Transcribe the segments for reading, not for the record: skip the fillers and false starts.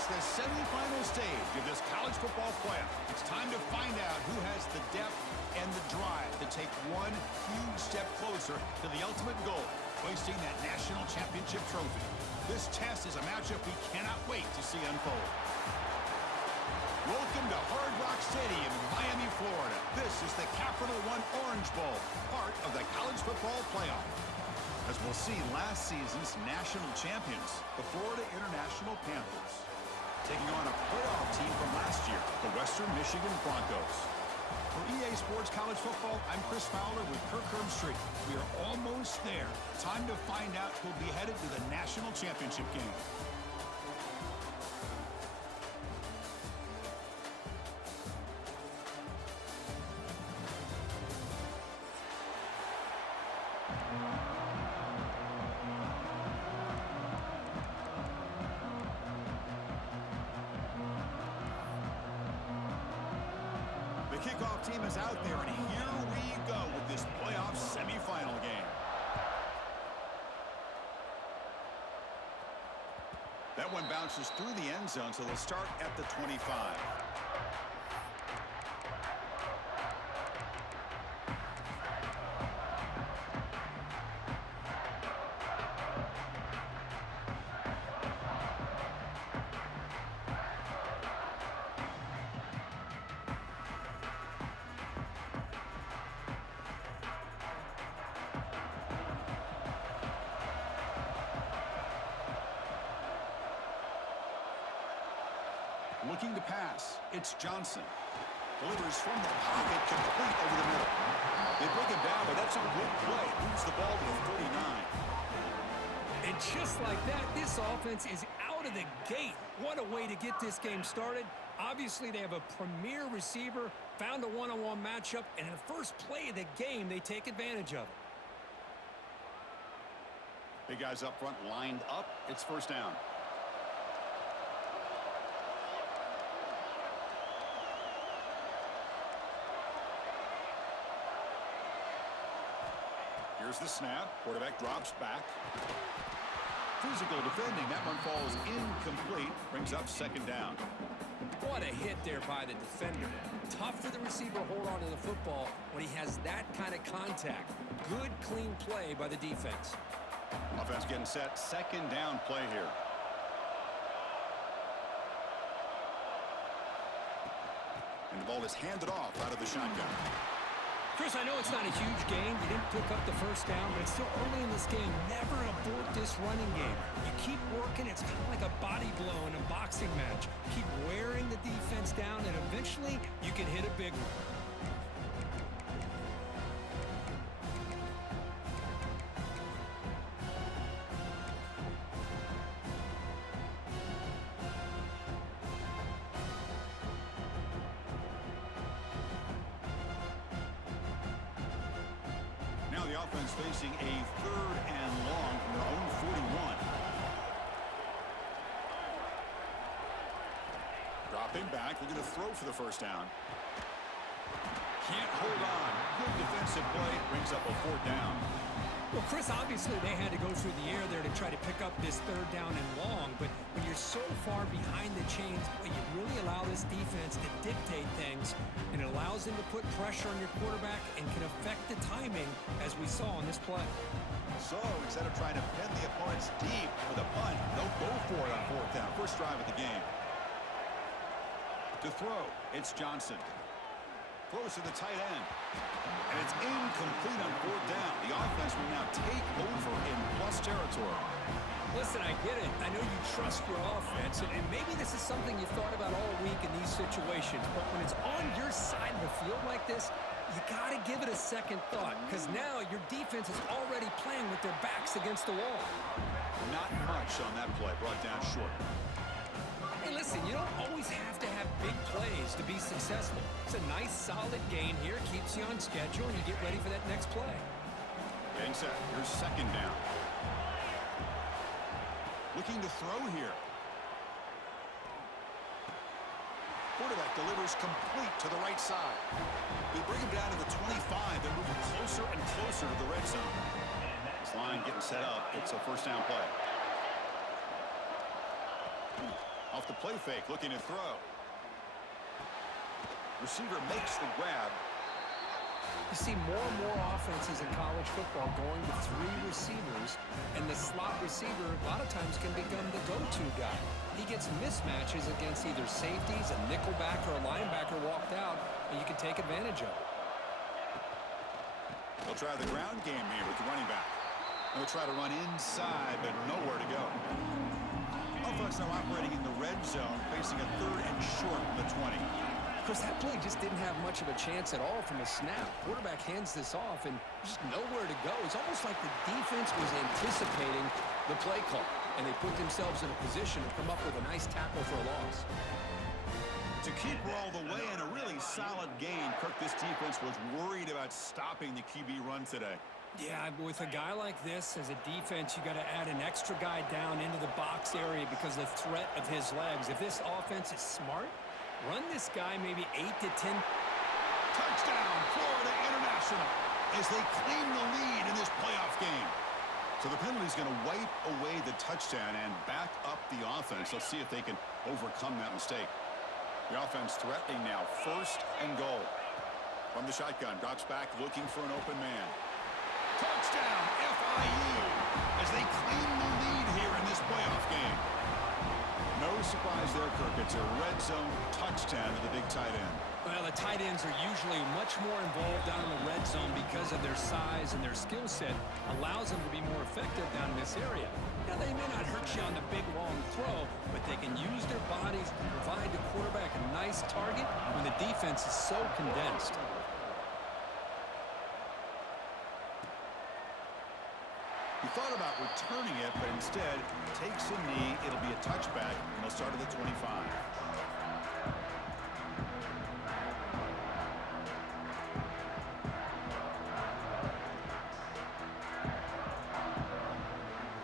It's the semifinal stage of this college football playoff. It's time to find out who has the depth and the drive to take one huge step closer to the ultimate goal, hoisting that national championship trophy. This test is a matchup we cannot wait to see unfold. Welcome to Hard Rock Stadium in Miami, Florida. This is the Capital One Orange Bowl, part of the college football playoff. As we'll see, last season's national champions, the Florida International Panthers, taking on a playoff team from last year, the Western Michigan Broncos. For EA Sports College Football, I'm Chris Fowler with Kirk Herbstreit. We are almost there. Time to find out who'll be headed to the national championship game. Kickoff team is out there, and here we go with this playoff semifinal game. That one bounces through the end zone, so they'll start at the 25. Looking to pass, it's Johnson. Delivers from the pocket, complete over the middle. They break it down, but that's a good play. Moves the ball to the 49. And just like that, this offense is out of the gate. What a way to get this game started. Obviously, they have a premier receiver, found a one-on-one matchup, and in the first play of the game, they take advantage of it. Big guys up front lined up. It's first down. Here's the snap. Quarterback drops back. Physical defending. That one falls incomplete. Brings up second down. What a hit there by the defender. Tough for the receiver to hold on to the football when he has that kind of contact. Good, clean play by the defense. Offense getting set. Second down play here. And the ball is handed off out of the shotgun. Chris, I know it's not a huge gain. You didn't pick up the first down, but it's still early in this game. Never abort this running game. You keep working. It's kind of like a body blow in a boxing match. Keep wearing the defense down, and eventually you can hit a big one. The offense facing a third and long from their own 41. Dropping back, looking to throw for the first down. Can't hold on. Good defensive play, brings up a fourth down. Well, Chris, obviously they had to go through the air there to try to pick up this third down and long, but when you're so far behind the chains, boy, you really allow this defense to dictate things, and it allows them to put pressure on your quarterback and can affect the timing, as we saw on this play. So, instead of trying to pin the opponents deep with a punt, they'll go for it on fourth down. First drive of the game. To throw, it's Johnson. Throws to the tight end. And it's incomplete on fourth down. The offense will now take over in plus territory. Listen, I get it. I know you trust your offense, and maybe this is something you thought about all week in these situations, but when it's on your side of the field like this, you got to give it a second thought, because now your defense is already playing with their backs against the wall. Not much on that play, brought down short. Hey, listen, you don't always have to have big plays to be successful. It's a nice, solid gain here. Keeps you on schedule, and you get ready for that next play. Getting set. Here's second down. Looking to throw here. Quarterback delivers complete to the right side. They bring him down to the 25. They're moving closer and closer to the red zone. This line getting set up. It's a first down play. off the play fake, looking to throw. Receiver makes the grab. You see more and more offenses in college football going with 3 receivers, and the slot receiver a lot of times can become the go-to guy. He gets mismatches against either safeties, a nickelback, or a linebacker walked out, and you can take advantage of it. They'll try the ground game here with the running back. They'll try to run inside, but nowhere to go. Offense now operating in the red zone, facing a 3rd and short from the 20. Of course, that play just didn't have much of a chance at all from a snap. Quarterback hands this off, and just nowhere to go. It's almost like the defense was anticipating the play call, and they put themselves in a position to come up with a nice tackle for a loss. To keep her all the way in a really solid gain, Kirk, this defense was worried about stopping the QB run today. Yeah, with a guy like this, as a defense, you got to add an extra guy down into the box area because of the threat of his legs. If this offense is smart, run this guy maybe 8 to 10. Touchdown, Florida International, as they claim the lead in this playoff game. So the penalty is going to wipe away the touchdown and back up the offense. Let's see if they can overcome that mistake. The offense threatening now, 1st and goal. From the shotgun, drops back looking for an open man. Touchdown, FIU, as they claim the lead here in this playoff game. No surprise there, Kirk. It's a red zone touchdown to the big tight end. Well, the tight ends are usually much more involved down in the red zone because of their size, and their skill set allows them to be more effective down in this area. Now, they may not hurt you on the big, long throw, but they can use their bodies to provide the quarterback a nice target when the defense is so condensed. He thought about returning it, but instead takes a knee. It'll be a touchback, and they'll start at the 25.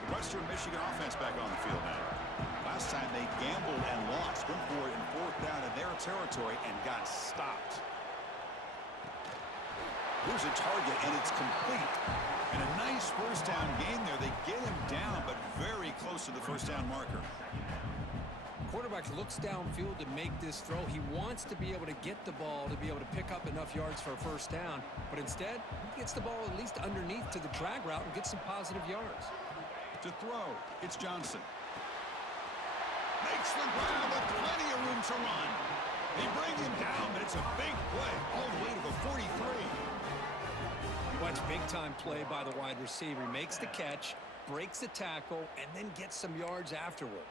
The Western Michigan offense back on the field now. Last time they gambled and lost. Went for it in 4th down in their territory and got stopped. Here's a target, and it's complete. And a nice 1st down gain there. They get him down, but very close to the 1st down marker. Quarterback looks downfield to make this throw. He wants to be able to get the ball to be able to pick up enough yards for a 1st down. But instead, he gets the ball at least underneath to the drag route and gets some positive yards. To throw, it's Johnson. Makes the grab with plenty of room to run. They bring him down, but it's a big play all the way to the 43. Watch big-time play by the wide receiver. He makes the catch, breaks the tackle, and then gets some yards afterward.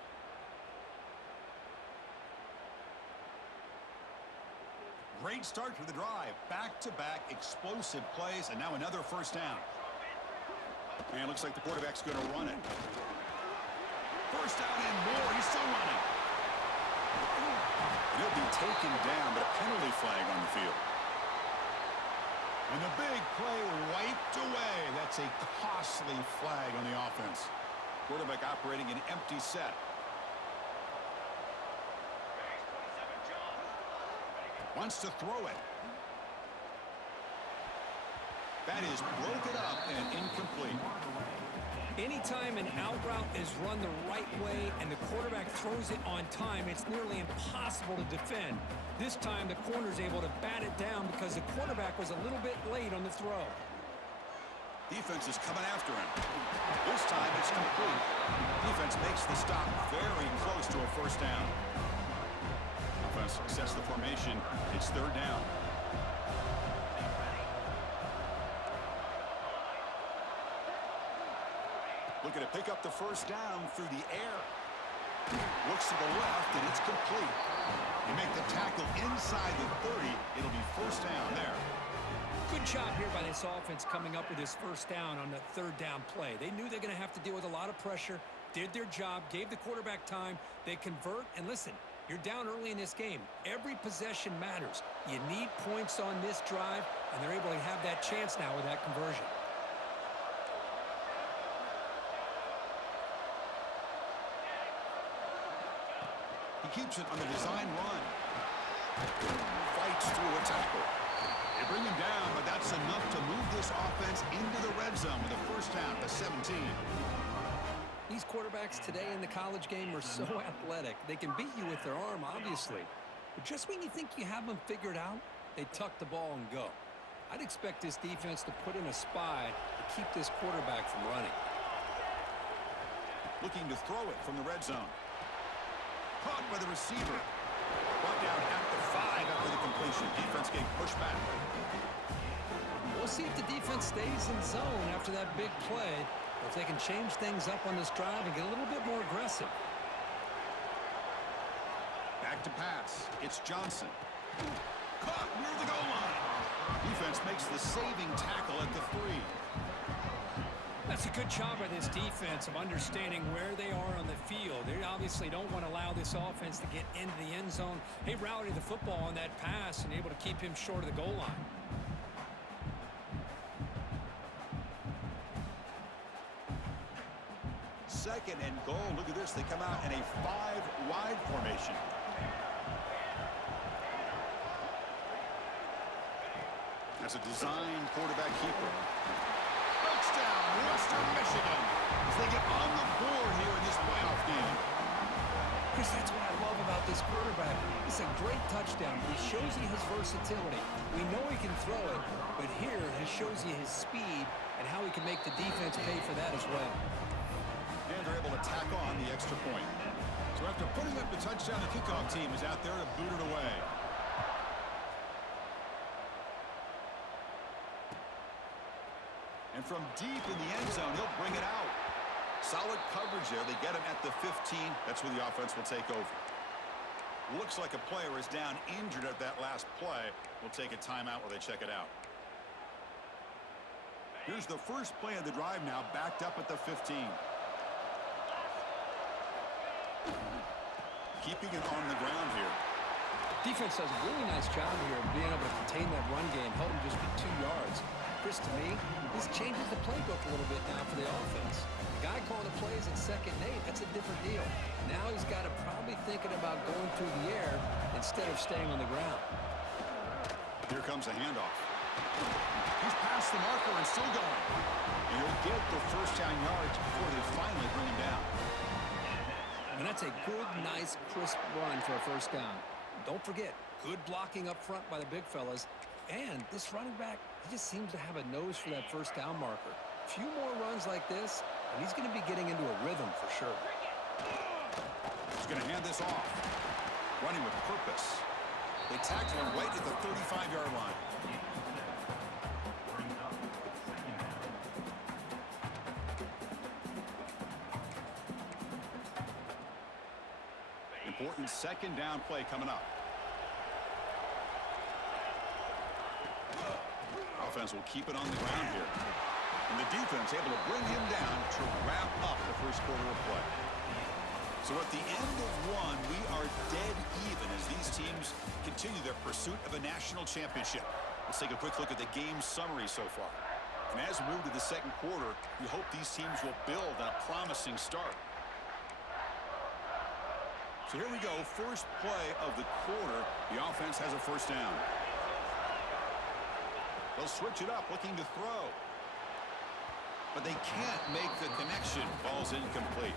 Great start to the drive. Back-to-back explosive plays, and now another 1st down. And looks like the quarterback's going to run it. 1st down and more. He's still running. He'll be taken down, but a penalty flag on the field. And the big play wiped away. That's a costly flag on the offense. Quarterback operating an empty set. Wants to throw it. That is broken up and incomplete. Anytime an out route is run the right way and the quarterback throws it on time, it's nearly impossible to defend. This time, the corner's able to bat it down because the quarterback was a little bit late on the throw. Defense is coming after him. This time, it's complete. Defense makes the stop very close to a 1st down. Offense sets the formation. It's 3rd down. Looking to pick up the 1st down through the air. Looks to the left, and it's complete. They make the tackle inside the 30. It'll be 1st down there. Good job here by this offense coming up with this 1st down on the 3rd down play. They knew they're going to have to deal with a lot of pressure, did their job, gave the quarterback time. They convert, and listen, you're down early in this game. Every possession matters. You need points on this drive, and they're able to have that chance now with that conversion. He keeps it on the design run. Fights through a tackle. They bring him down, but that's enough to move this offense into the red zone with a 1st down to 17. These quarterbacks quarterbacks today in the college game are so athletic. They can beat you with their arm, obviously. But just when you think you have them figured out, they tuck the ball and go. I'd expect this defense to put in a spy to keep this quarterback from running. Looking to throw it from the red zone. Caught by the receiver. Brought down at the 5 after the completion. Defense getting pushed back. We'll see if the defense stays in zone after that big play, or if they can change things up on this drive and get a little bit more aggressive. Back to pass. It's Johnson. Caught near the goal line. Defense makes the saving tackle at the 3. That's a good job by this defense of understanding where they are on the field. They obviously don't want to allow this offense to get into the end zone. They routed the football on that pass and able to keep him short of the goal line. Second and goal. Look at this. They come out in a 5-wide formation. That's a design quarterback keeper. Touchdown, Western Michigan, as they get on the board here in this playoff game. Chris, that's what I love about this quarterback. It's a great touchdown. He shows you his versatility. We know he can throw it, but here he shows you his speed and how he can make the defense pay for that as well. And they're able to tack on the extra point. So after putting up the touchdown, the kickoff team is out there to boot it away. And from deep in the end zone, he'll bring it out. Solid coverage there. They get him at the 15. That's where the offense will take over. Looks like a player is down injured at that last play. We'll take a timeout while they check it out. Here's the first play of the drive now, backed up at the 15. Keeping it on the ground here. Defense does a really nice job here of being able to contain that run game, held him just to 2 yards. Chris, to me, this changes the playbook a little bit now for the offense. The guy calling the plays at 2nd and 8, that's a different deal. Now he's got to probably thinking about going through the air instead of staying on the ground. Here comes a handoff. He's past the marker and still going. And he'll get the first down yards before they finally bring him down. And that's a good, nice, crisp run for a first down. Don't forget, good blocking up front by the big fellas. And this running back, he just seems to have a nose for that first down marker. A few more runs like this, and he's going to be getting into a rhythm for sure. He's going to hand this off. Running with purpose. They tackle him right at the 35-yard line. Important second down play coming up. Offense will keep it on the ground here. And the defense able to bring him down to wrap up the first quarter of play. So at the end of one, we are dead even as these teams continue their pursuit of a national championship. Let's take a quick look at the game summary so far. And as we move to the second quarter, we hope these teams will build on a promising start. So here we go, first play of the quarter. The offense has a first down. They'll switch it up, looking to throw. But they can't make the connection. Ball's incomplete.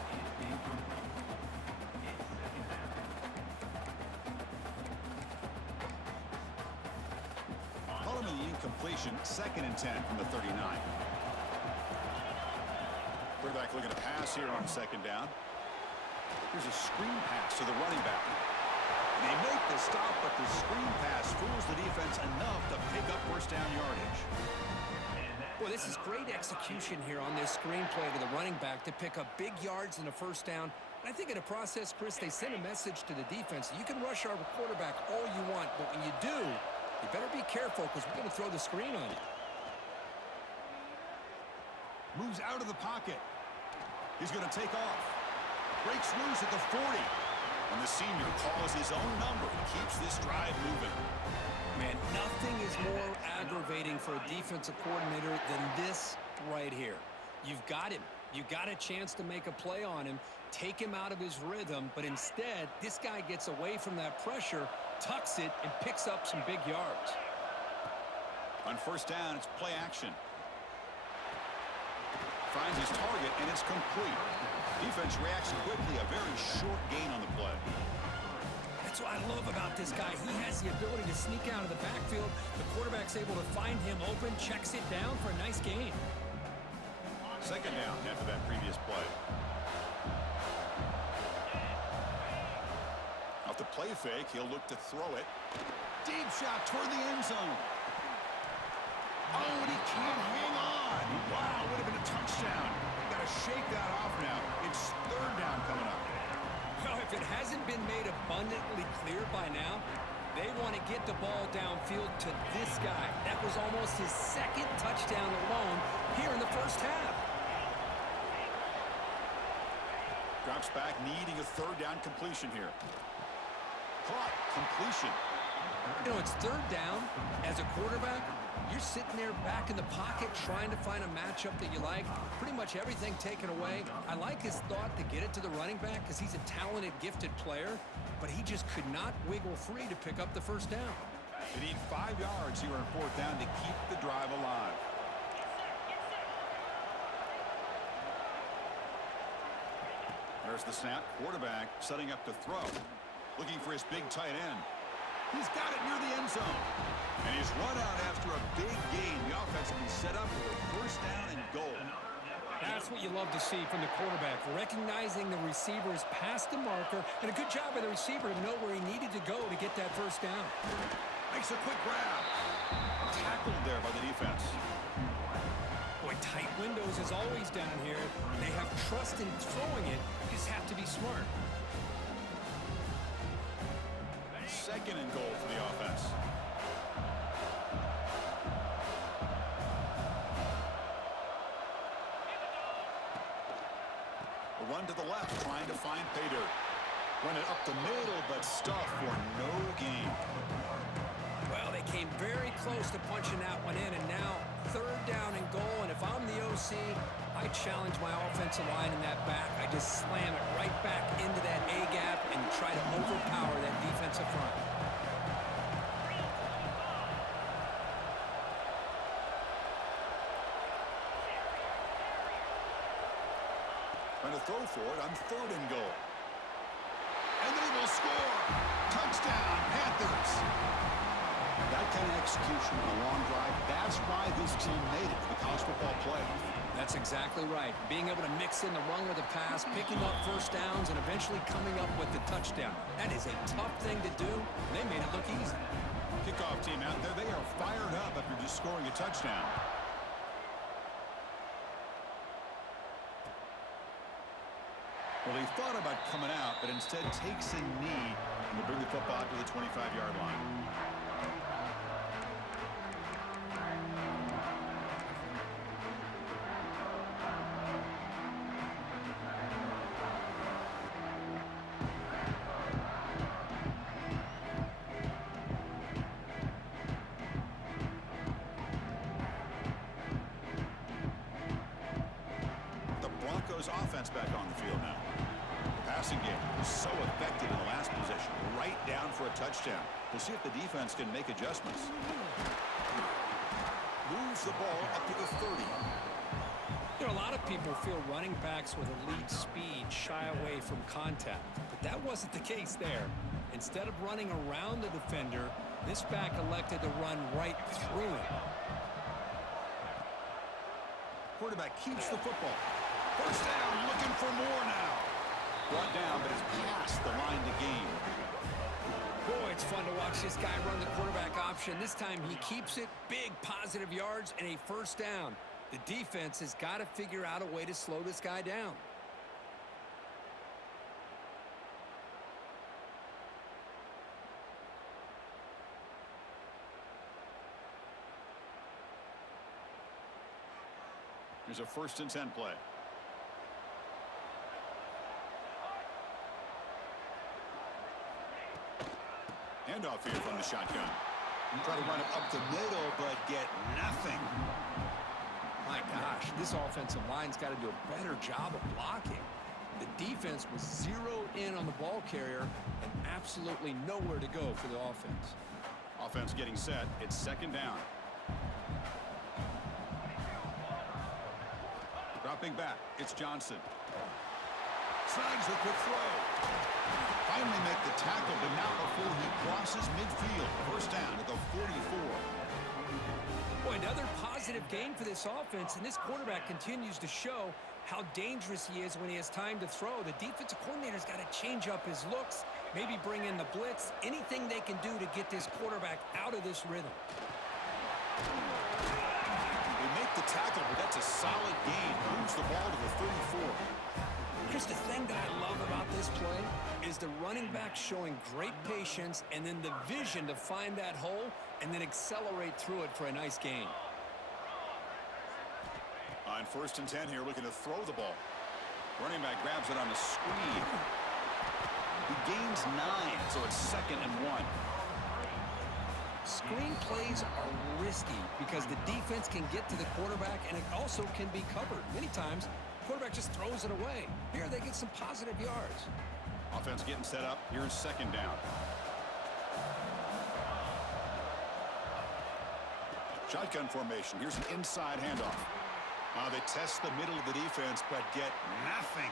Following the incompletion, 2nd and 10 from the 39. Quarterback looking to pass here on 2nd down. Here's a screen pass to the running back. They make the stop, but the screen pass fools the defense enough to pick up first down yardage. Boy, this is great execution here on this screen play to the running back to pick up big yards and a first down. I think in the process, Chris, they send a message to the defense. You can rush our quarterback all you want, but when you do, you better be careful because we're going to throw the screen on you. Moves out of the pocket. He's going to take off. Breaks loose at the 40. And the senior calls his own number and keeps this drive moving. Man, nothing is more aggravating for a defensive coordinator than this right here. You've got him. You've got a chance to make a play on him, take him out of his rhythm, but instead, this guy gets away from that pressure, tucks it, and picks up some big yards. On first down, it's play action. Finds his target, and it's complete. Defense reacts quickly. A very short gain on the play. That's what I love about this guy. He has the ability to sneak out of the backfield. The quarterback's able to find him open, checks it down for a nice gain. Second down after that previous play. Off the play fake, he'll look to throw it. Deep shot toward the end zone. Oh, and he can't hang on. Wow, would have been a touchdown. Got to shake that off now. It's third down coming up. Well, if it hasn't been made abundantly clear by now, they want to get the ball downfield to this guy. That was almost his second touchdown alone here in the first half. Drops back, needing a third down completion here. Caught, completion. You know, it's third down. As a quarterback, you're sitting there back in the pocket trying to find a matchup that you like. Pretty much everything taken away. I like his thought to get it to the running back because he's a talented, gifted player, but he just could not wiggle free to pick up the first down. They need 5 yards here on fourth down to keep the drive alive. There's the snap. Quarterback setting up to throw. Looking for his big tight end. He's got it near the end zone. And he's run out after a big gain. The offense will be set up for a first down and goal. That's what you love to see from the quarterback. Recognizing the receiver's past the marker, and a good job by the receiver to know where he needed to go to get that first down. Makes a quick grab. Tackled there by the defense. Boy, tight windows is always down here. They have trust in throwing it. You just have to be smart. Second and goal for the offense. A run to the left, trying to find pay dirt. Run it up the middle, but stuffed for no gain. Well, they came very close to punching that one in, and now third down and goal. And if I'm the OC, I challenge my offensive line in that back. I just slam it right back into that A-gap and try to overpower that defensive front. Trying to throw for it on third and goal. And they will score. Touchdown, Panthers. That kind of execution on a long drive, that's why this team made it to the college football playoff. That's exactly right. Being able to mix in the run with the pass, picking up first downs, and eventually coming up with the touchdown. That is a tough thing to do. They made it look easy. Kickoff team out there, they are fired up after just scoring a touchdown. Well, he thought about coming out, but instead takes a knee and will bring the football to the 25-yard line. The Broncos offense back on the field now. Passing game was so effective in the last possession, right down for a touchdown. We'll see if the defense can make adjustments. Moves the ball up to the 30. You know, a lot of people feel running backs with elite speed shy away from contact, but that wasn't the case there. Instead of running around the defender, this back elected to run right through him. Quarterback keeps the football. First down, looking for more now. Brought down, but it's past the line to gain. Boy, it's fun to watch this guy run the quarterback option. This time he keeps it, big positive yards, and a first down. The defense has got to figure out a way to slow this guy down. Here's a 1st and 10 play. Handoff here from the shotgun. Try to run it up the middle, but get nothing. My gosh, this offensive line's got to do a better job of blocking. The defense was zeroed in on the ball carrier and absolutely nowhere to go for the offense. Offense getting set. It's second down. Dropping back, it's Johnson. Slides the quick throw. Finally make the tackle, but not before he crosses midfield. First down at the 44. Boy, another positive game for this offense, and this quarterback continues to show how dangerous he is when he has time to throw. The defensive coordinator's got to change up his looks, maybe bring in the blitz, anything they can do to get this quarterback out of this rhythm. They make the tackle, but that's a solid gain. Moves the ball to the 34. Chris, the thing that I love about this play is the running back showing great patience and then the vision to find that hole and then accelerate through it for a nice gain. On 1st and 10 here, looking to throw the ball. Running back grabs it on the screen. He gains 9, so it's 2nd and 1. Screen plays are risky because the defense can get to the quarterback and it also can be covered. Many times, the quarterback just throws it away. Here they get some positive yards. Offense getting set up. Here's 2nd down. Shotgun formation. Here's an inside handoff. They test the middle of the defense, but get nothing.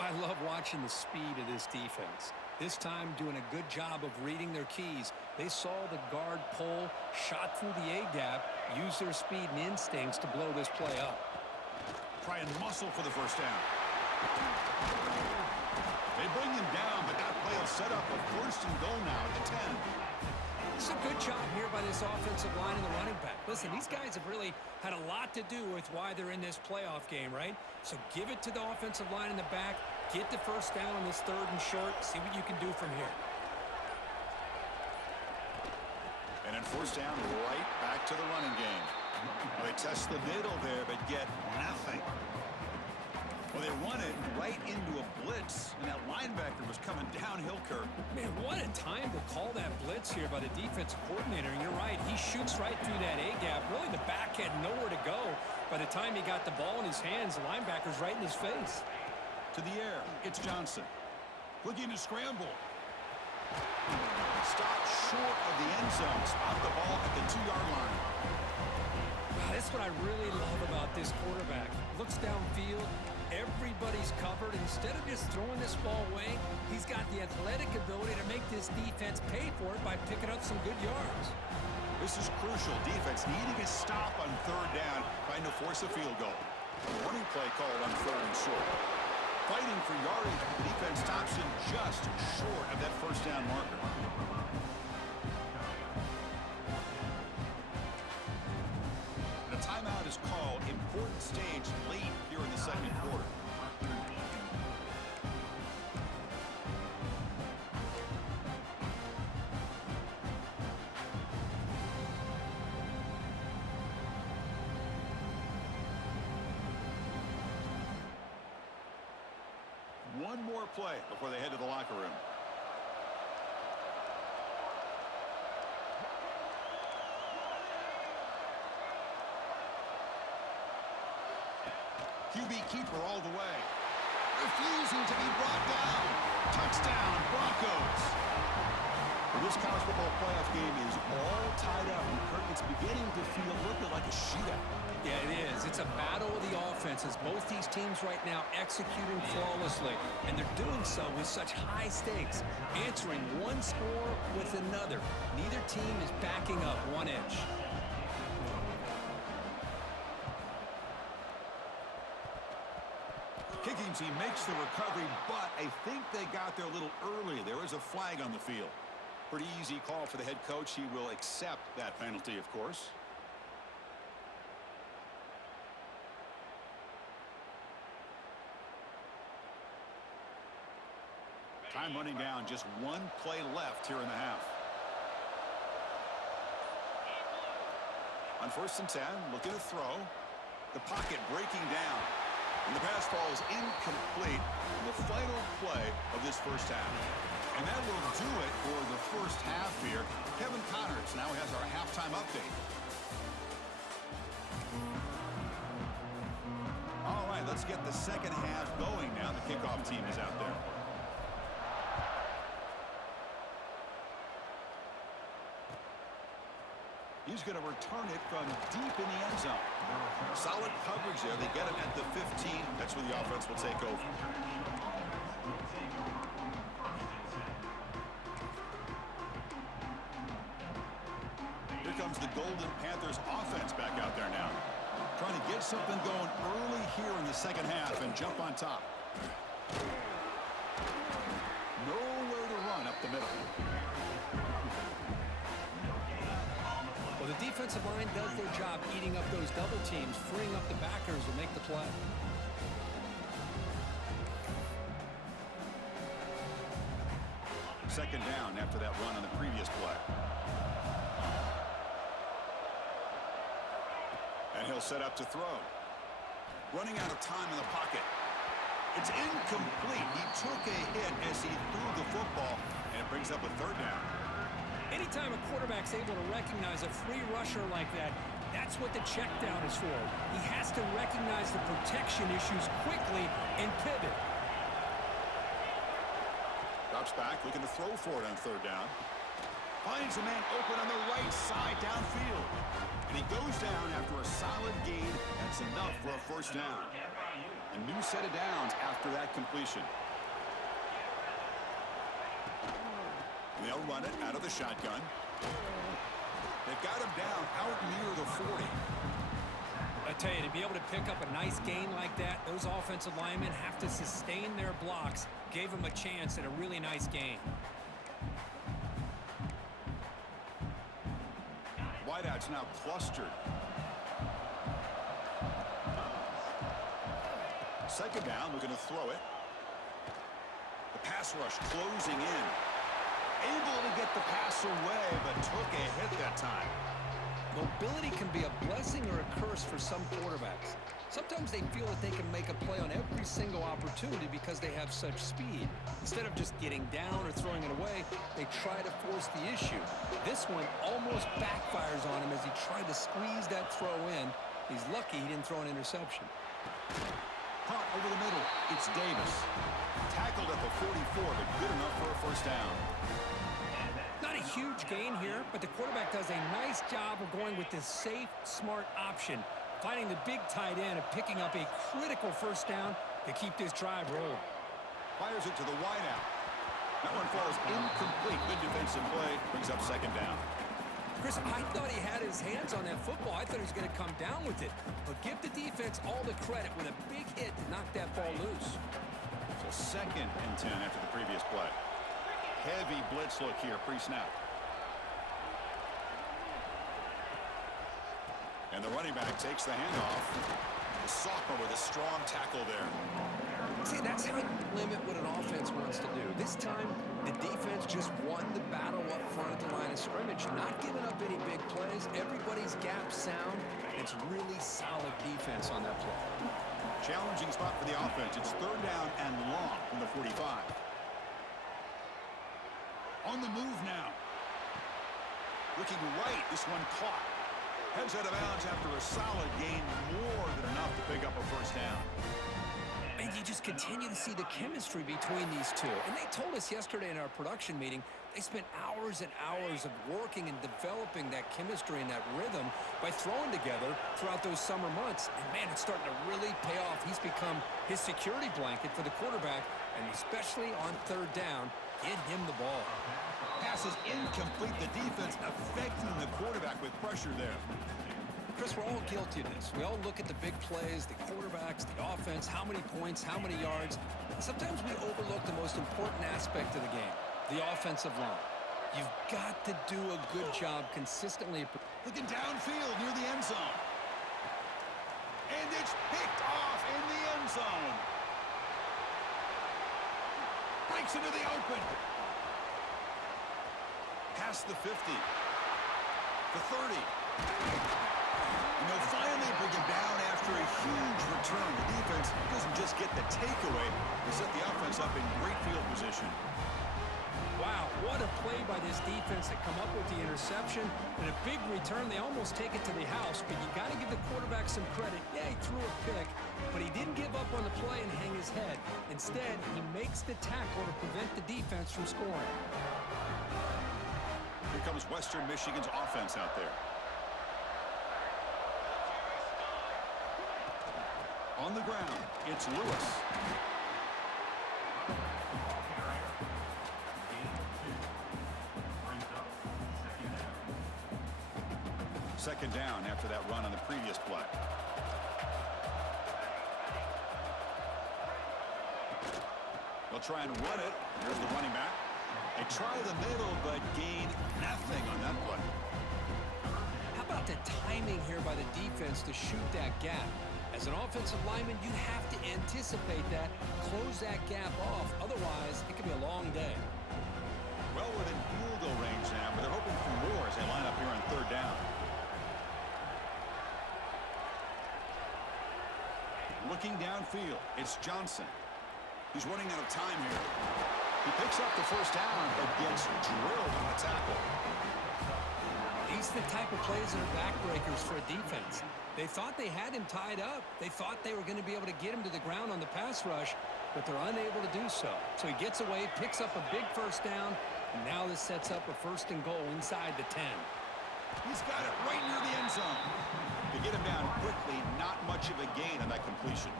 I love watching the speed of this defense. This time doing a good job of reading their keys. They saw the guard pull, shot through the A-gap, used their speed and instincts to blow this play up. Try and muscle for the first down. They bring him down, but that play will set up a 1st and goal now at the 10. It's a good job here by this offensive line and the running back. Listen, these guys have really had a lot to do with why they're in this playoff game, right? So give it to the offensive line in the back. Get the first down on this 3rd and short. See what you can do from here. And then 1st down, right back to the running game. Well, they test the middle there, but get nothing. Well, they run it right into a blitz, and that linebacker was coming downhill, Kirk. Man, what a time to call that blitz here by the defensive coordinator. And you're right, he shoots right through that A-gap. Really, the back had nowhere to go. By the time he got the ball in his hands, the linebacker's right in his face. To the air, it's Johnson. Looking to scramble. Stop short of the end zone. Spot the ball at the 2-yard line. Wow, that's what I really love about this quarterback. Looks downfield. Everybody's covered. Instead of just throwing this ball away, he's got the athletic ability to make this defense pay for it by picking up some good yards. This is crucial. Defense needing a stop on 3rd down, trying to force a field goal. Running play called on 3rd and short. Fighting for yardage, but the defense stops him just short of that 1st down marker. The timeout is called. Important stage late here in the 2nd quarter. One more play before they head to the locker room. QB keeper all the way. Refusing to be brought down. Touchdown, Broncos. Well, this college football playoff game is all tied up, and Kirk, it's beginning to feel a little bit like a shootout. Yeah, it is. It's a battle of the offenses. Both these teams right now executing flawlessly, and they're doing so with such high stakes, answering one score with another. Neither team is backing up 1 inch. Kicking team makes the recovery, but I think they got there a little early. There is a flag on the field. Pretty easy call for the head coach. He will accept that penalty, of course. Time running down, just 1 play left here in the half. On 1st and 10, looking to throw. The pocket breaking down. And the pass ball is incomplete in the final play of this 1st half. And that will do it for the 1st half here. Kevin Connors now has our halftime update. All right, let's get the 2nd half going now. The kickoff team is out there. He's going to return it from deep in the end zone. Solid coverage there. They get him at the 15. That's where the offense will take over. Here comes the Golden Panthers offense back out there now. Trying to get something going early here in the second half and jump on top. Nowhere to run up the middle. Well, the defensive line does their job eating up those double teams, freeing up the backers to make the play. Second down after that run on the previous play. And he'll set up to throw. Running out of time in the pocket. It's incomplete. He took a hit as he threw the football, and it brings up a third down. Anytime a quarterback's able to recognize a free rusher like that, that's what the check down is for. He has to recognize the protection issues quickly and pivot. Drops back, looking to throw for it on third down. Finds a man open on the right side downfield. And he goes down after a solid gain. That's enough for a first down. A new set of downs after that completion. And they'll run it out of the shotgun. They've got him down out near the 40. I tell you, to be able to pick up a nice gain like that, those offensive linemen have to sustain their blocks. Gave him a chance at a really nice gain. Wideout's now clustered. Second down, looking to throw it. The pass rush closing in. Able to get the pass away, but took a hit that time. Mobility can be a blessing or a curse for some quarterbacks. Sometimes they feel that they can make a play on every single opportunity because they have such speed. Instead of just getting down or throwing it away, they try to force the issue. This one almost backfires on him as he tried to squeeze that throw in. He's lucky he didn't throw an interception. Caught over the middle. It's Davis. Tackled at the 44, but good enough for a first down. Not a huge gain here, but the quarterback does a nice job of going with this safe, smart option, finding the big tight end and picking up a critical first down to keep this drive rolling. Fires it to the wideout. That one falls incomplete. Good defensive play. Brings up second down. Chris, I thought he had his hands on that football. I thought he was going to come down with it. But give the defense all the credit with a big hit to knock that ball loose. So second and 10 after the previous play. Heavy blitz look here, pre-snap. And the running back takes the handoff. The sophomore with a strong tackle there. See, that's how you limit what an offense wants to do. This time, the defense just won the battle up front at the line of scrimmage, not giving up any big plays. Everybody's gap sound. It's really solid defense on that play. Challenging spot for the offense. It's third down and long from the 45. On the move now. Looking right. This one caught. Heads out of bounds after a solid gain, more than enough to pick up a first down. And you just continue to see the chemistry between these two. And they told us yesterday in our production meeting, they spent hours and hours of working and developing that chemistry and that rhythm by throwing together throughout those summer months. And, man, it's starting to really pay off. He's become his security blanket for the quarterback, and especially on third down, get him the ball. Pass is incomplete. The defense affecting the quarterback with pressure there. Chris, we're all guilty of this. We all look at the big plays, the quarterbacks, the offense, how many points, how many yards. And sometimes we overlook the most important aspect of the game, the offensive line. You've got to do a good job consistently. Looking downfield near the end zone. And it's picked off in the end zone. Breaks into the open. Past the 50. The 30. And they'll finally bring him down after a huge return. The defense doesn't just get the takeaway. They set the offense up in great field position. Wow, what a play by this defense to come up with the interception. And a big return. They almost take it to the house, but you got to give the quarterback some credit. Yeah, he threw a pick, but he didn't give up on the play and hang his head. Instead, he makes the tackle to prevent the defense from scoring. Here comes Western Michigan's offense out there. On the ground, it's Lewis. Second down after that run on the previous play. They'll try and run it. Here's the running back. They try the middle, but gain nothing on that play. How about the timing here by the defense to shoot that gap? As an offensive lineman, you have to anticipate that, close that gap off. Otherwise, it could be a long day. Well within field goal range now, but they're hoping for more as they line up here on third down. Looking downfield, it's Johnson. He's running out of time here. He picks up the first down, but gets drilled on a tackle. These are the type of plays that are backbreakers for a defense. They thought they had him tied up. They thought they were going to be able to get him to the ground on the pass rush, but they're unable to do so. So he gets away, picks up a big first down, and now this sets up a 1st and goal inside the 10. He's got it right near the end zone. To get him down quickly, not much of a gain on that completion.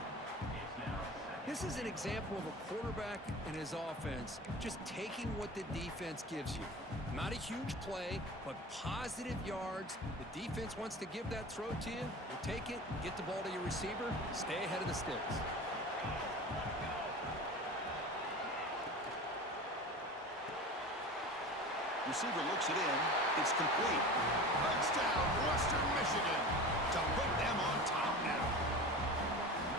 This is an example of a quarterback and his offense just taking what the defense gives you. Not a huge play, but positive yards. The defense wants to give that throw to you. You take it, get the ball to your receiver, stay ahead of the sticks. Receiver looks it in. It's complete. Touchdown, Western Michigan, to put them on top now.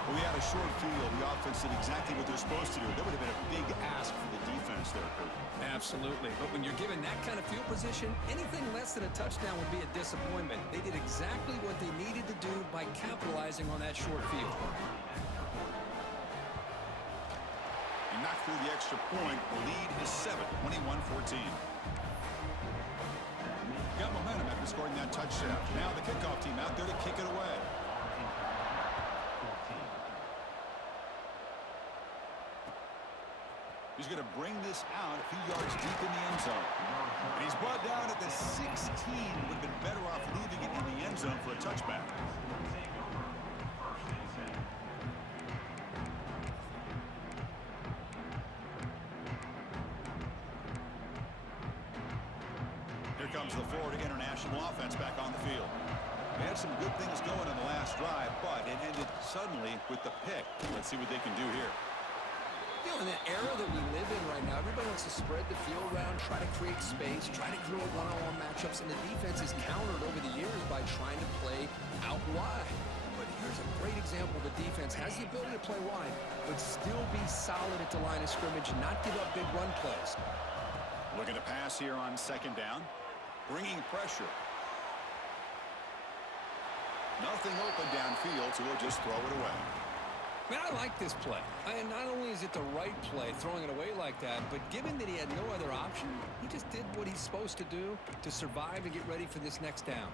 Well, we had a short field. The offense did exactly what they're supposed to do. That would have been a big ask for the defense there, Kurt. Absolutely. But when you're given that kind of field position, anything less than a touchdown would be a disappointment. They did exactly what they needed to do by capitalizing on that short field. He knocked through the extra point. The lead is 7, 21-14. Got momentum after scoring that touchdown. Now the kickoff team out there to kick it away. He's going to bring this out a few yards deep in the end zone. And he's brought down at the 16. Would have been better off leaving it in the end zone for a touchback. Here comes the Florida International offense back on the field. They had some good things going on the last drive, but it ended suddenly with the pick. Let's see what they can do here. You know, in that era that we live in right now, everybody wants to spread the field around, try to create space, try to create one-on-one matchups, and the defense is countered over the years by trying to play out wide. But here's a great example. The defense has the ability to play wide, but still be solid at the line of scrimmage and not give up big run plays. Looking to pass here on second down. Bringing pressure. Nothing open downfield, so we'll just throw it away. Man, I like this play. And not only is it the right play, throwing it away like that, but given that he had no other option, he just did what he's supposed to do to survive and get ready for this next down.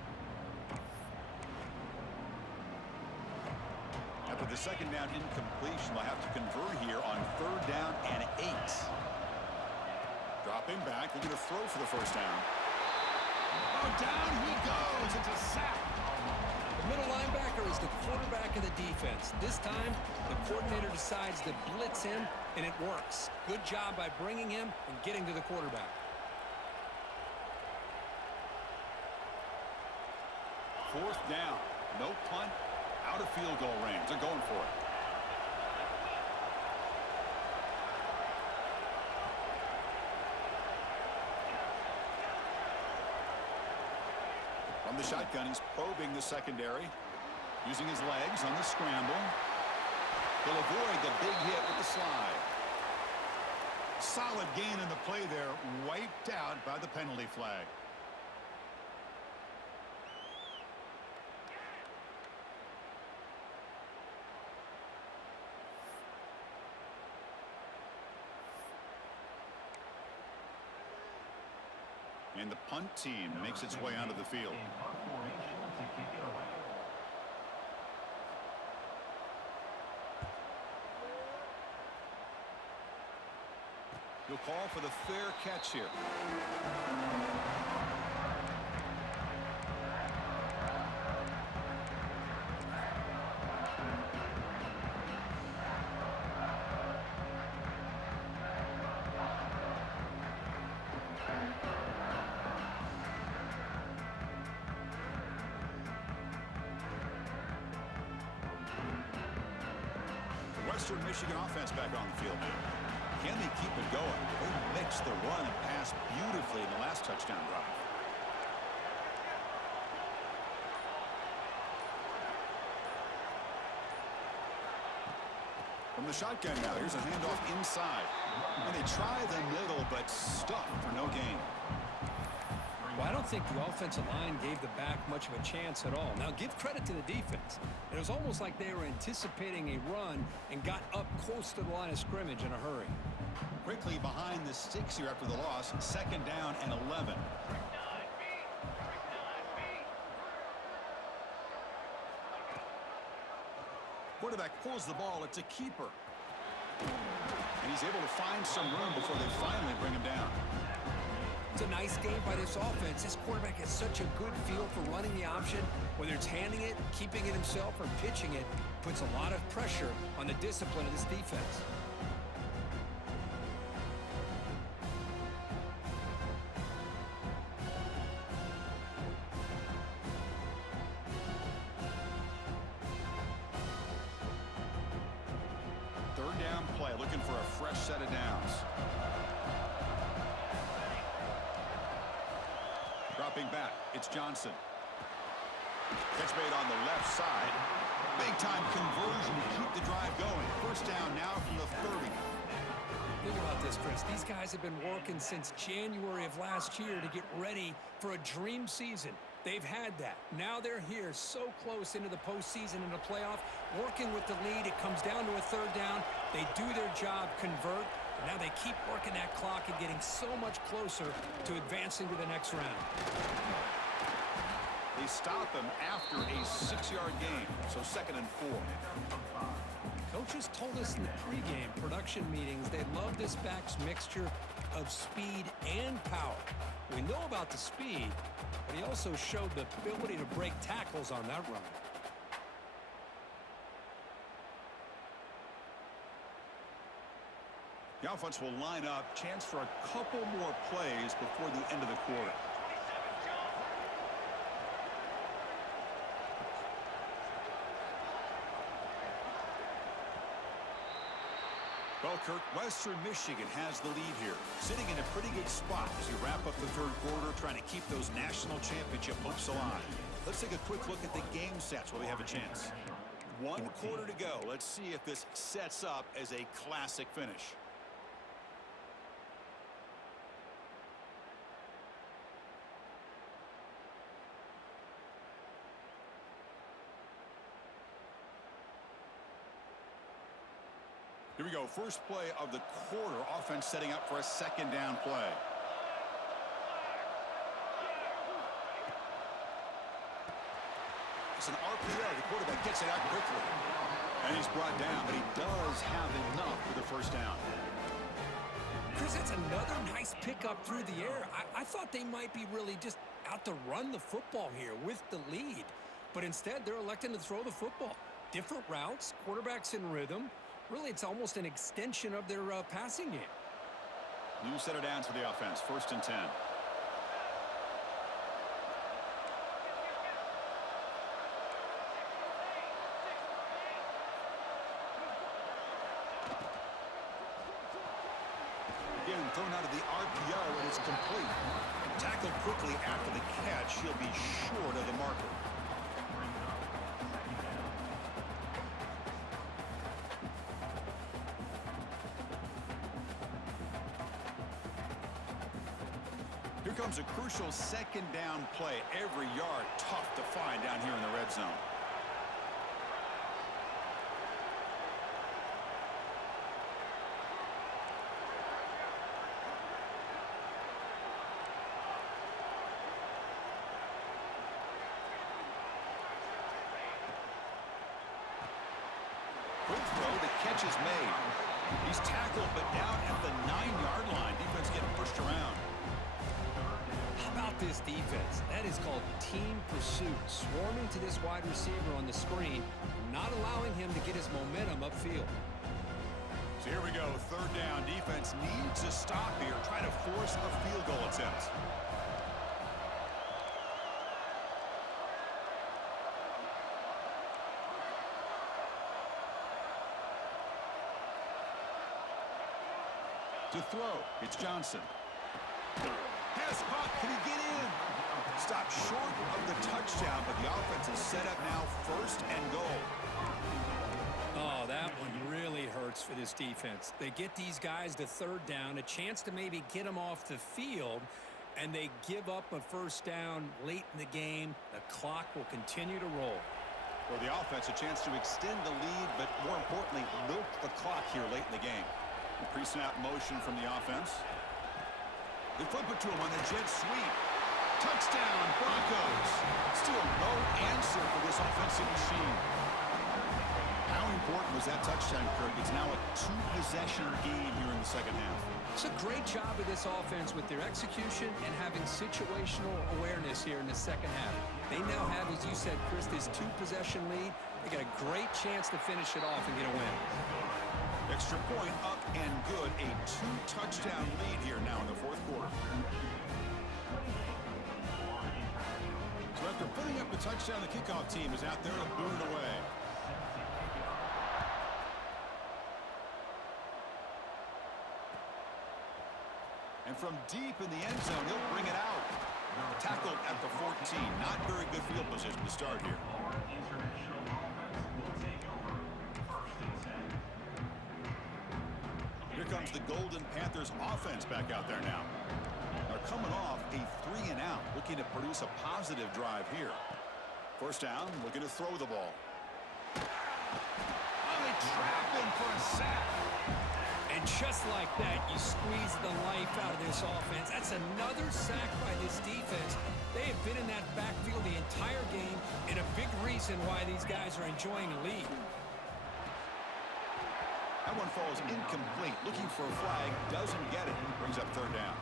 After the second down incompletion, they'll have to convert here on third down and 8. Dropping back, they're going to throw for the first down. Oh, down he goes. It's a sack. The middle linebacker is the quarterback of the defense. This time, the coordinator decides to blitz him, and it works. Good job by bringing him and getting to the quarterback. Fourth down. No punt. Out of field goal range. They're going for it. From the shotgun, he's probing the secondary. Using his legs on the scramble. He'll avoid the big hit with the slide. Solid gain in the play there. Wiped out by the penalty flag. And the punt team makes its way onto the field. He'll call for the fair catch here. Western Michigan offense back on the field now. Can they keep it going? They mixed the run and pass beautifully in the last touchdown drive. From the shotgun now, here's a handoff inside. And they try the middle, but stuffed for no gain. Well, I don't think the offensive line gave the back much of a chance at all. Now, give credit to the defense. It was almost like they were anticipating a run and got up close to the line of scrimmage in a hurry. Quickly behind the sticks here after the loss, 2nd down and 11. Quarterback pulls the ball. It's a keeper. And he's able to find some room before they finally bring him down. It's a nice game by this offense. This quarterback has such a good feel for running the option. Whether it's handing it, keeping it himself, or pitching it, puts a lot of pressure on the discipline of this defense. Looking for a fresh set of downs. Dropping back, it's Johnson. Catch made on the left side. Big time conversion to keep the drive going. First down now from the 30. Think about this, Chris. These guys have been working since January of last year to get ready for a dream season. They've had that. Now they're here so close into the postseason and the playoff, working with the lead. It comes down to a 3rd down. They do their job, convert, and now they keep working that clock and getting so much closer to advancing to the next round. They stop him after a 6-yard gain, so 2nd and 4. Coaches told us in the pregame production meetings they love this back's mixture of speed and power. We know about the speed, but he also showed the ability to break tackles on that run. The offense will line up. Chance for a couple more plays before the end of the quarter. Well, Kirk, Western Michigan has the lead here, sitting in a pretty good spot as we wrap up the 3rd quarter, trying to keep those national championship hopes alive. Let's take a quick look at the game stats while we have a chance. 1 quarter to go. Let's see if this sets up as a classic finish. Here we go. First play of the quarter. Offense setting up for a 2nd down play. It's an RPO. The quarterback gets it out quickly. And he's brought down, but he does have enough for the first down. Chris, that's another nice pickup through the air. I thought they might be really just out to run the football here with the lead. But instead, they're electing to throw the football. Different routes, quarterbacks in rhythm. Really, it's almost an extension of their passing game. New set of downs for the offense. 1st and 10. Again, thrown out of the RPO, and it's complete. Tackled quickly after the catch. He'll be short of the marker. Here comes a crucial 2nd down play. Every yard tough to find down here in the red zone. Quick throw, the catch is made. He's tackled, but down at the 9-yard line. Defense getting pushed around. How about this defense? That is called team pursuit. Swarming to this wide receiver on the screen, not allowing him to get his momentum upfield. So here we go, 3rd down. Defense needs a stop here. Try to force a field goal attempt. To throw, it's Johnson. Pass caught. Can he get in? Stopped short of the touchdown, but the offense is set up now, first and goal. Oh, that one really hurts for this defense. They get these guys to third down, a chance to maybe get them off the field, and they give up a first down late in the game. The clock will continue to roll. For the offense, a chance to extend the lead, but more importantly, milk the clock here late in the game. The pre-snap motion from the offense. They flip it to him on the jet sweep. Touchdown, Broncos. Still no answer for this offensive machine. How important was that touchdown, Kirk? It's now a two-possession game here in the second half. It's a great job of this offense with their execution and having situational awareness here in the second half. They now have, as you said, Chris, this two-possession lead. They got a great chance to finish it off and get a win. Extra point up and good. A two-touchdown lead here now in the fourth quarter. So after putting up the touchdown, the kickoff team is out there to boot it away. And from deep in the end zone, he'll bring it out. Tackled at the 14. Not very good field position to start here. Here comes the Golden Panthers offense back out there now. They're coming off a 3-and-out, looking to produce a positive drive here. First down, looking to throw the ball. Oh, they trap him for a sack. And just like that, you squeeze the life out of this offense. That's another sack by this defense. They have been in that backfield the entire game, and a big reason why these guys are enjoying a lead. That one falls incomplete. Looking for a flag, doesn't get it. Brings up third down.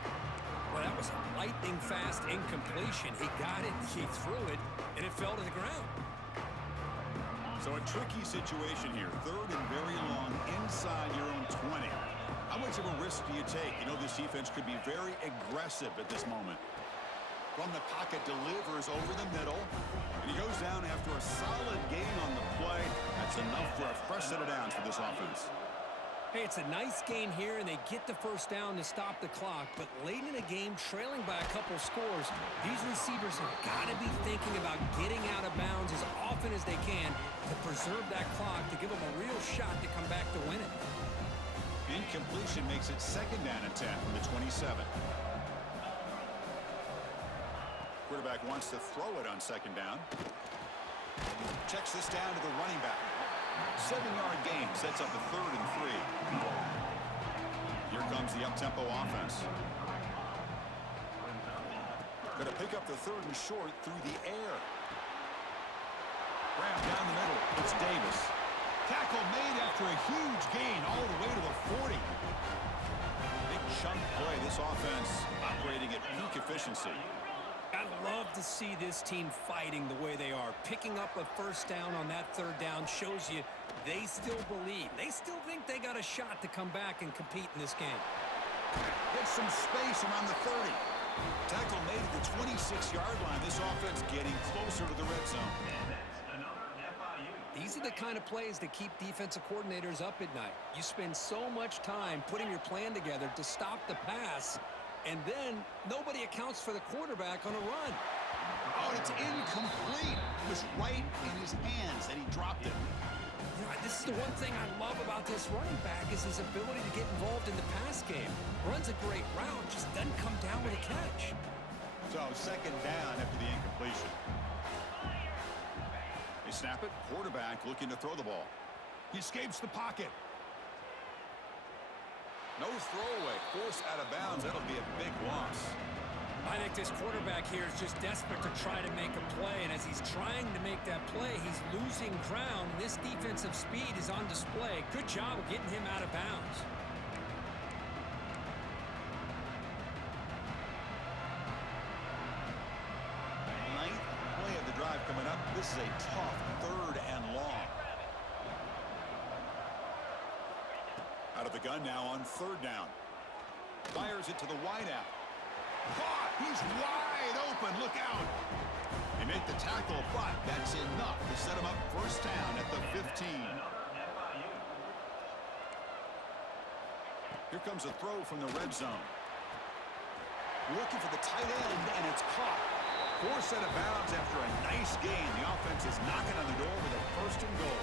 Well, that was a lightning-fast incompletion. He got it, he threw it, and it fell to the ground. So a tricky situation here. Third and very long inside your own 20. How much of a risk do you take? You know this defense could be very aggressive at this moment. From the pocket, delivers over the middle. And he goes down after a solid gain on the play. That's enough for a fresh set of downs for this offense. Hey, it's a nice gain here, and they get the first down to stop the clock. But late in the game, trailing by a couple scores, these receivers have got to be thinking about getting out of bounds as often as they can to preserve that clock, to give them a real shot to come back to win it. Incompletion makes it second down and 10 from the 27. Quarterback wants to throw it on second down. Checks this down to the running back. 7-yard gain sets up a 3rd and 3. Here comes the up-tempo offense. Going to pick up the 3rd and short through the air. Grab down the middle. It's Davis. Tackle made after a huge gain all the way to the 40. Big chunk play. This offense operating at peak efficiency. I love to see this team fighting the way they are. Picking up a first down on that third down shows you they still believe. They still think they got a shot to come back and compete in this game. Gets some space around the 30. Tackle made at the 26-yard line. This offense getting closer to the red zone. These are the kind of plays that keep defensive coordinators up at night. You spend so much time putting your plan together to stop the pass, and then nobody accounts for the quarterback on a run. Oh, it's incomplete. It was right in his hands, and he dropped it. You know, this is the one thing I love about this running back is his ability to get involved in the pass game. Runs a great route, just doesn't come down with a catch. So second down after the incompletion. They snap it. Quarterback looking to throw the ball. He escapes the pocket. No throwaway. Forced out of bounds. That'll be a big loss. I think this quarterback here is just desperate to try to make a play, and as he's trying to make that play, he's losing ground. This defensive speed is on display. Good job of getting him out of bounds. Ninth play of the drive coming up. This is a tough 3rd and long. Out of the gun now on 3rd down. Fires it to the wideout. Caught! He's wide open. Look out! They make the tackle, but that's enough to set him up first down at the 15. Here Here comes a throw from the red zone. Looking for the tight end, and it's caught. Forced out of bounds after a nice gain. The offense is knocking on the door with a first and goal.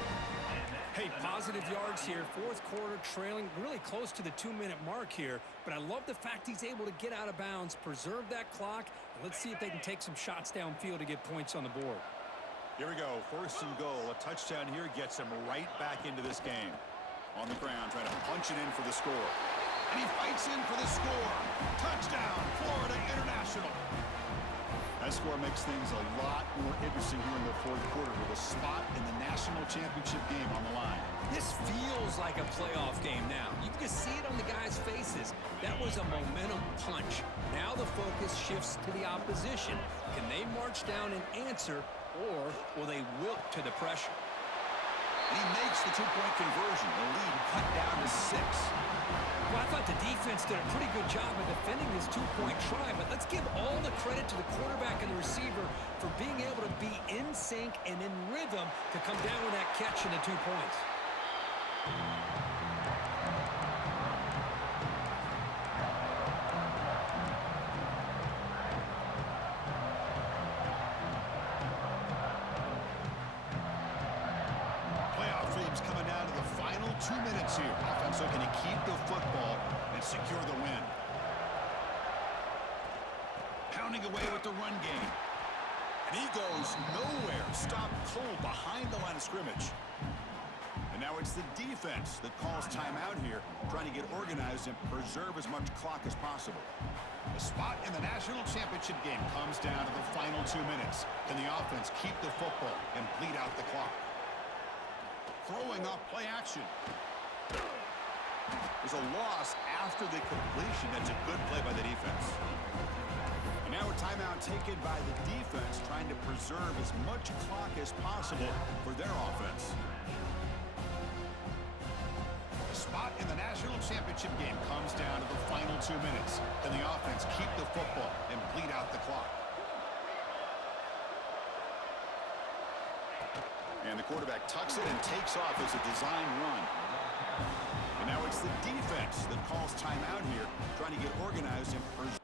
Hey, positive yards here. Fourth quarter, trailing really close to the 2-minute mark here. But I love the fact he's able to get out of bounds, preserve that clock, and let's see if they can take some shots downfield to get points on the board. Here we go, first and goal. A touchdown here gets him right back into this game. On the ground, trying to punch it in for the score. And he fights in for the score. Touchdown, Florida International. That score makes things a lot more interesting here in the fourth quarter with a spot in the national championship game on the line. This feels like a playoff game now. You can just see it on the guys' faces. That was a momentum punch. Now the focus shifts to the opposition. Can they march down and answer, or will they wilt to the pressure? And he makes the two-point conversion. The lead cut down to 6. Well, I thought the defense did a pretty good job of defending this two-point try, but let's give all the credit to the quarterback and the receiver for being able to be in sync and in rhythm to come down with that catch and the 2 points. Playoff dreams coming down to the final 2 minutes here. Offense looking to keep the football and secure the win. Pounding away with the run game. And he goes nowhere. Stopped cold behind the line of scrimmage. And now it's the defense that calls timeout here, trying to get organized and preserve as much clock as possible. The spot in the national championship game comes down to the final 2 minutes. Can the offense keep the football and bleed out the clock? Throwing off play action. There's a loss after the completion. That's a good play by the defense. And now a timeout taken by the defense, trying to preserve as much clock as possible for their offense. The spot in the national championship game comes down to the final 2 minutes. Can the offense keep the football and bleed out the clock? And the quarterback tucks it and takes off as a design run. And now it's the defense that calls timeout here, trying to get organized and preserve.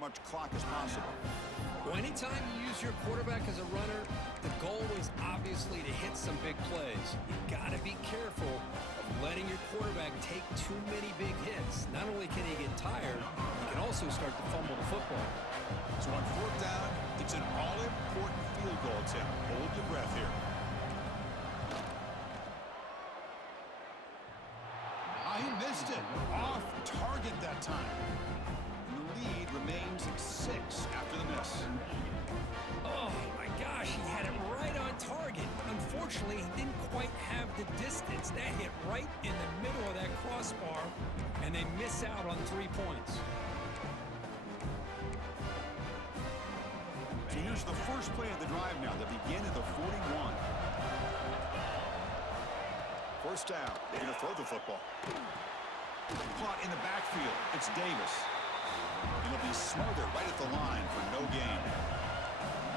Much clock as possible. Well, anytime you use your quarterback as a runner, the goal is obviously to hit some big plays. You got to be careful of letting your quarterback take too many big hits. Not only can he get tired, he can also start to fumble the football. So on fourth down, it's an all-important field goal attempt. Hold your breath here. He missed it. Off target that time. Lead remains 6 after the miss. Oh, my gosh, he had it right on target. Unfortunately, he didn't quite have the distance. That hit right in the middle of that crossbar, and they miss out on 3 points. So here's the first play of the drive now. They begin at the 41. First down. They're going to throw the football. Caught in the backfield. It's Davis. And it'll be smothered right at the line for no gain.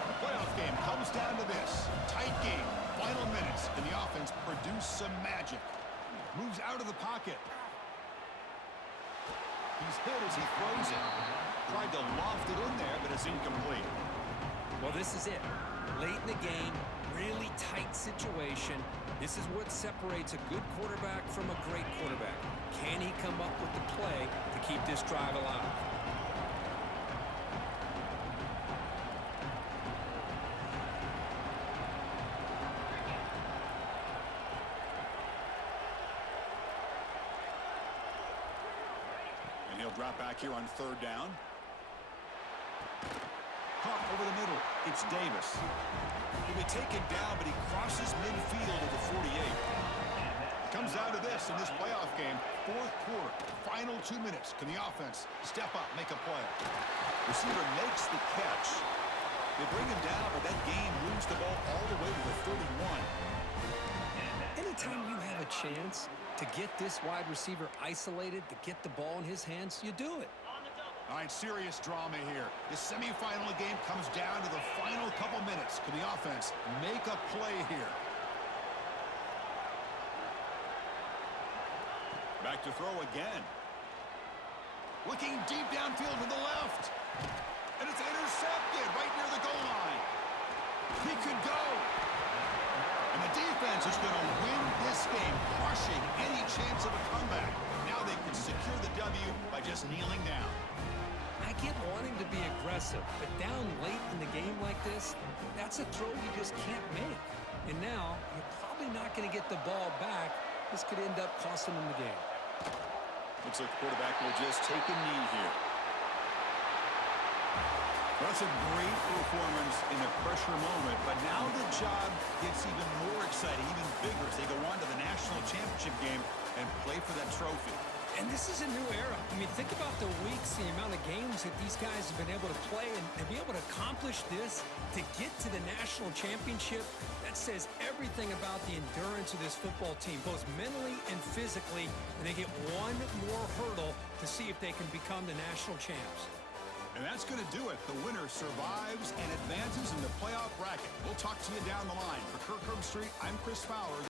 The playoff game comes down to this. Tight game. Final minutes. Can the offense produce some magic? Moves out of the pocket. He's hit as he throws it. Tried to loft it in there, but it's incomplete. Well, this is it. Late in the game, really tight situation. This is what separates a good quarterback from a great quarterback. Can he come up with the play to keep this drive alive? And he'll drop back here on third down. Caught over the middle. It's Davis. He'll be taken down, but he crosses midfield at the 48. comes down to this in this playoff game. Fourth quarter, final 2 minutes. Can the offense step up, make a play? Receiver makes the catch. They bring him down, but that game moves the ball all the way to the 31. Anytime you have a chance to get this wide receiver isolated, to get the ball in his hands, you do it. All right, serious drama here. The semifinal game comes down to the final couple minutes. Can the offense make a play here? Back to throw again. Looking deep downfield to the left. And it's intercepted right near the goal line. He could go. And the defense is going to win this game, crushing any chance of a comeback. Now they can secure the W by just kneeling down. I get wanting to be aggressive, but down late in the game like this, that's a throw you just can't make. And now, you're probably not going to get the ball back. This could end up costing them the game. Looks like the quarterback will just take a knee here. Well, that's a great performance in a pressure moment, but now the job gets even more exciting, even bigger as they go on to the national championship game and play for that trophy. And this is a new era. I mean, think about the weeks, the amount of games that these guys have been able to play and be able to accomplish this, to get to the national championship. That says everything about the endurance of this football team, both mentally and physically. And they get one more hurdle to see if they can become the national champs. And that's going to do it. The winner survives and advances in the playoff bracket. We'll talk to you down the line. For Kirk Herbstreit, I'm Chris Fowler.